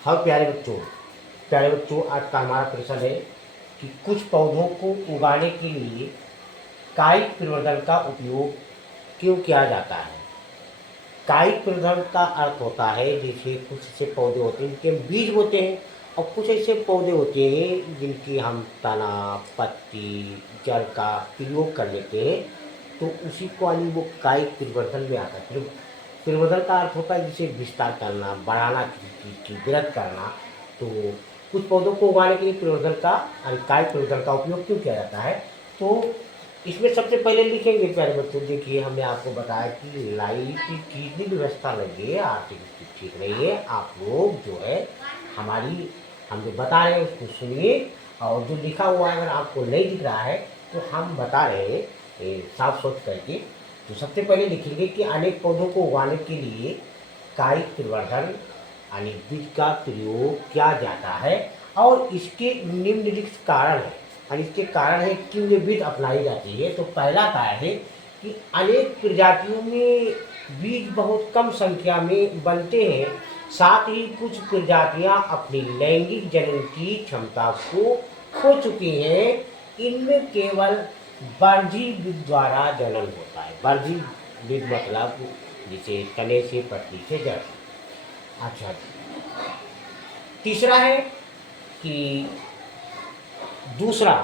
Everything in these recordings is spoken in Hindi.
हाँ प्यारे बच्चों आज का हमारा प्रश्न है कि कुछ पौधों को उगाने के लिए कायिक प्रवर्धन का उपयोग क्यों किया जाता है। कायिक प्रवर्धन का अर्थ होता है जैसे कुछ ऐसे पौधे होते हैं जिनके बीज होते हैं और कुछ ऐसे पौधे होते हैं जिनकी हम तना, पत्ती, जड़ का प्रयोग कर लेते हैं, तो उसी को यानी वो कायिक परिवर्तन में आता है। परिवर्तन का अर्थ होता है जिसे विस्तार करना, बढ़ाना, किसी चीज़ की वृद्धि करना। तो कुछ पौधों को उगाने के लिए परिवर्तन का यानी कायिक परिवर्तन का उपयोग क्यों किया जाता है। तो इसमें सबसे पहले लिखेंगे प्यारे बच्चों, देखिए हमने आपको बताया कि लाइट की भी व्यवस्था लगी है, आर्थिक स्थिति ठीक नहीं है। आप लोग जो है हमारी हम जो बता रहे हैं उसको सुनिए, और जो लिखा हुआ है अगर आपको नहीं दिख रहा है तो हम बता रहे हैं साफ सोच करके। तो सबसे पहले लिखेंगे कि अनेक पौधों को उगाने के लिए कायिक परिवर्धन यानी बीज का प्रयोग किया जाता है और इसके निम्नलिखित कारण है। और इसके कारण है क्यों ये विधि अपनाई जाती है। तो पहला कारण है कि अनेक प्रजातियों में बीज बहुत कम संख्या में बनते हैं, साथ ही कुछ प्रजातियां अपनी लैंगिक जनन की क्षमता को खो चुकी हैं। इनमें केवल वर्जी विधि द्वारा जनन होता है। वर्जी विधि मतलब जिसे तने से, पत्ती से, जड़ से। अच्छा, तीसरा है कि दूसरा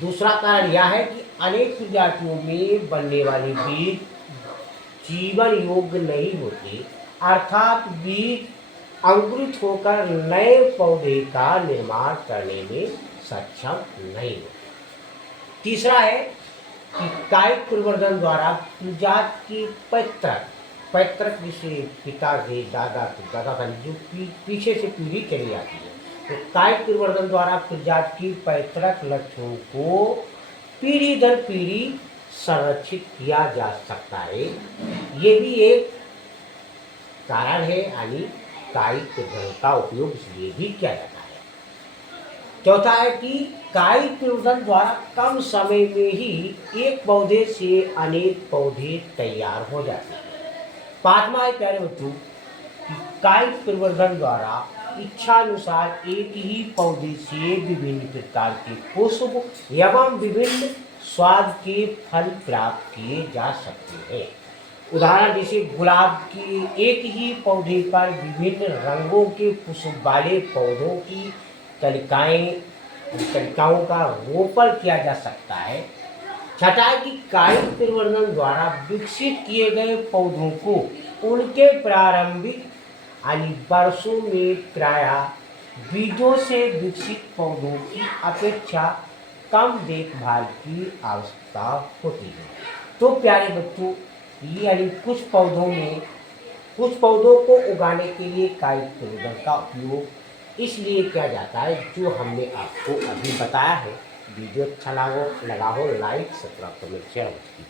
दूसरा कारण यह है कि अनेक प्रजातियों में बनने वाली बीज जीवन योग्य नहीं होती, अर्थात बीज अंकुरित होकर नए पौधे का निर्माण करने में सक्षम नहीं होते। तीसरा है कि कायिक प्रवर्धन द्वारा प्रजाति की पैतृक जिसे पिता से दादा से दादा का जो पीछे से पीढ़ी चली आती है, तो कायिक प्रवर्धन द्वारा प्रजाति की पैतृक लक्षणों को पीढ़ी दर पीढ़ी संरक्षित किया जा सकता है। ये भी एक कारण है, यानी कायिक प्रवर्धन का उपयोग इसलिए भी किया जाता है। चौथा है कि कायिक प्रवर्धन द्वारा कम समय में ही एक पौधे से अनेक पौधे तैयार हो जाते हैं। पांचवा है प्यारे बच्चों कि कायिक प्रवर्धन द्वारा इच्छानुसार एक ही पौधे से विभिन्न प्रकार के पुष्प एवं विभिन्न स्वाद के फल प्राप्त किए जा सकते हैं। उदाहरण जैसे गुलाब की एक ही पौधे पर विभिन्न रंगों के पुष्प वाले पौधों की कलिकाओं का रोपण किया जा सकता है। छठा है कि कायिक प्रवर्धन द्वारा विकसित किए गए पौधों को उनके प्रारंभिक यानी वर्षों में प्रायः बीजों से विकसित पौधों की अपेक्षा कम देखभाल की आवश्यकता होती है। तो प्यारे बच्चों, ये यानी कुछ पौधों को उगाने के लिए कायिक प्रवर्धन का उपयोग इसलिए किया जाता है जो हमने आपको अभी बताया है। वीडियो अच्छा लगा हो लाइक, सब्सक्राइब, कमेंट, शेयर कीजिए।